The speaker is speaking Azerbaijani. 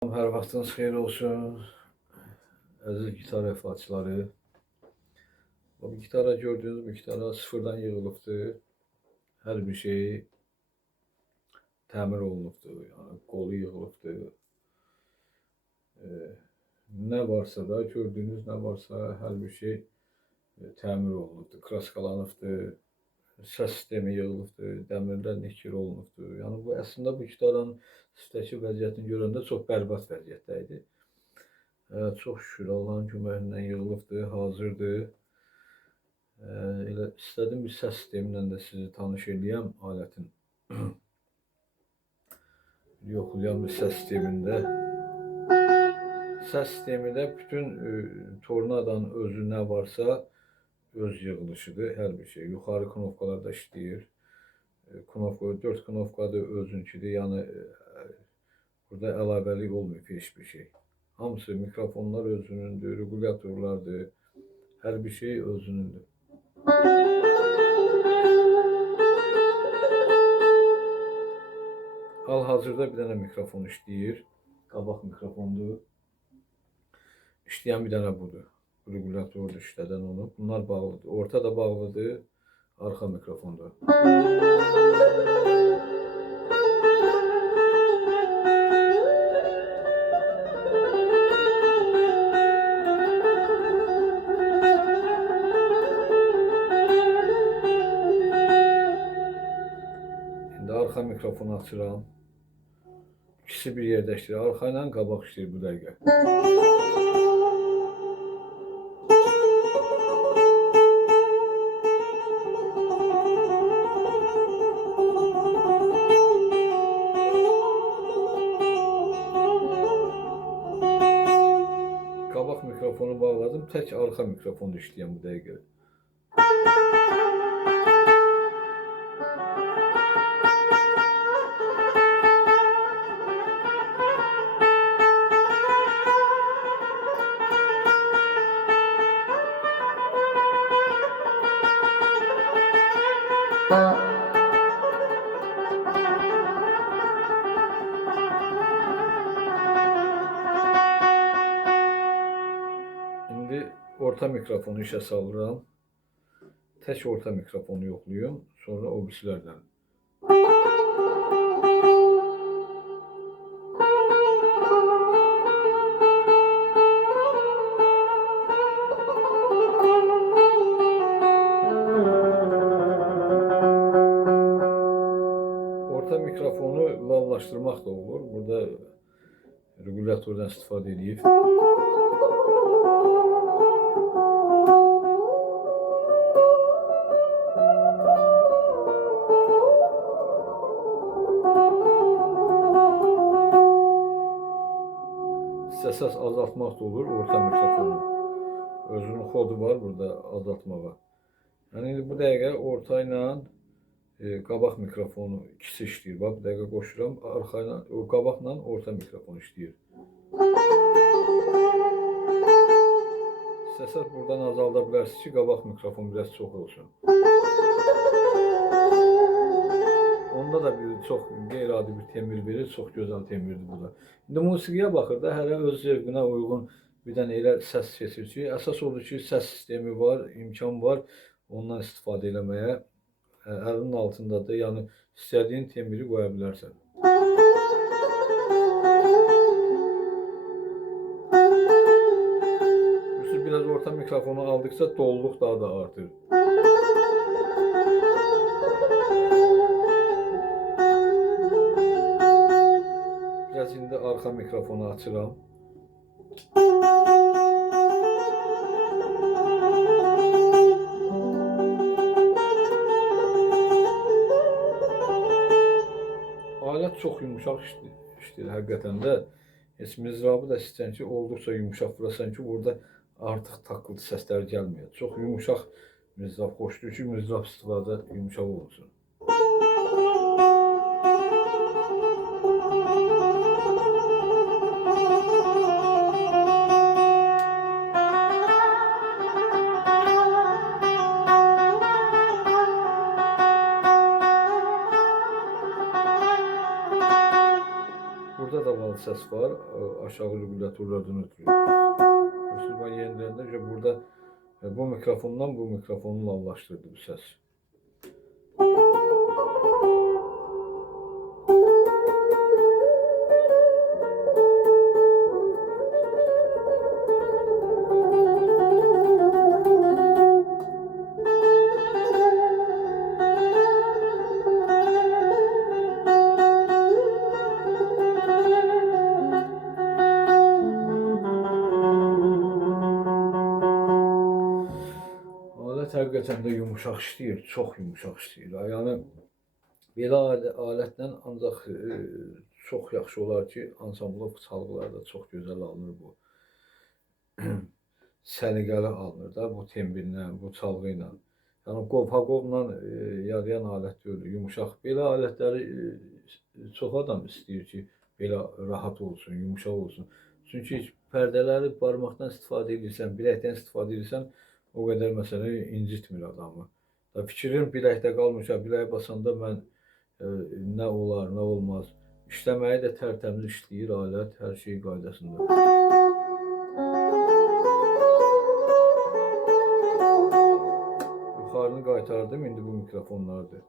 Hər vaxtınız xeyir olsun, əziz gitar ifaçıları. Bu gitara gördüğünüz bu gitara sıfırdan yığılıbdır. Hər bir şey təmir olunubdur, yəni qolu yığılıbdır. Nə varsa da, gördüyünüz nə varsa hər bir şey təmir olunubdur, kraskalanıbdır, səs sistemi yığılıbdır, dəmirlər nikir olunubdur. Yəni bu əslində bu gitarın üstdəki vəziyyətini görəndə çox bərbad vəziyyətdə idi. Çox şükür Allahın köməyindən yığılıbdır, hazırdır. Elə istədim bir səs sistemindən də sizi tanış eləyəm alətin. Yoxlayam bir səs sistemində. Səs sistemində bütün tornadanın özü nə varsa öz yığılışıdır, hər bir şey. Yuxarı knopkalarda işləyir. 4 knopka da özünkidir, yəni burada əlavəlik olmuyor heç bir şey. Hamısı mikrofonlar özünündür, regulatorlardır, hər bir şey özünündür. Hal-hazırda bir dənə mikrofon işləyir, qabaq mikrofondur. İşləyən bir dənə budur, regulatordur işlədən onu. Bunlar bağlıdır, orta da bağlıdır, arxa mikrofondur. Arxa mikrofonu açıram. İkisi bir yerdə işləyir. Arxa ilə qabaq işləyir bu dəqiqə. Qabaq mikrofonu bağladım. Tək arxa mikrofonu işləyən bu dəqiqə. İndi orta mikrofonu işə salıram. Tək orta mikrofonu yoxluyum. Sonra o birisilərdən. Orta mikrofonu lavlaşdırmaq da olur. Burada regulatordan istifadə edib. İstəsəz azaltmaq da olur orta mikrofonu. Özünün kodu var burada azaltmağa. Yəni bu dəqiqə orta ilə qabaq mikrofonu ikisi işləyir. Bax bu dəqiqə qoşuram, arxa ilə qabaqla orta mikrofon işləyir. İstəsəz buradan azalda bilərsiniz ki, qabaq mikrofon biraz çox olsun. Onda da bir çox qeyri-adi bir temir verir, çox gözəl temirdir bu da. İndi musiqiyə baxır da, hərə öz zövqünə uyğun bir dənə elə səs seçir ki, əsas odur ki, səs sistemi var, imkan var ondan istifadə eləməyə. Əlinin altındadır, yəni istədiyin temiri qoya bilərsən. Biraz orta mikrofonu aldıkça doluluq daha da artır. Biraz indi arxa mikrofonu açıram. Alət çox yumuşaq işləyir həqiqətən də. Heç mizrabı da istəyən ki, olduqca yumuşaq vurasan ki, burada artıq taqqıltı səslər gəlmir. Çox yumuşaq mizrab xoşdur ki, mizrab istifadə yumuşaq olsun. səs var, aşağı regulatorlardan ötürü. Siz ben yeniləyəndə ki, burada bu mikrofondan bu mikrofonu anlaşdırdı bu səs. Alət həqiqətən də yumuşaq işləyir, çox yumuşaq işləyir. Yəni belə alətlə ancaq çox yaxşı olar ki, ansamblov çalğılarda çox gözəl alınır bu. Səliqəli alınır da bu tembrlə, bu çalğı ilə. Yəni qovğaqovla yarayan alət deyil, yumuşaq. Belə alətləri çox adam istəyir ki, belə rahat olsun, yumuşaq olsun. Çünki pərdələri barmaqdan istifadə edirsən, biləkdən istifadə edirsən, o qədər məsələ incitmir adamı. Fikrim biləkdə qalmışam, biləyə basanda mən nə olar, nə olmaz. İşləməyi də tərtəmiz işləyir alət, hər şey qaydasında. Yuxarını qaytardım, indi bu mikrofonlardır.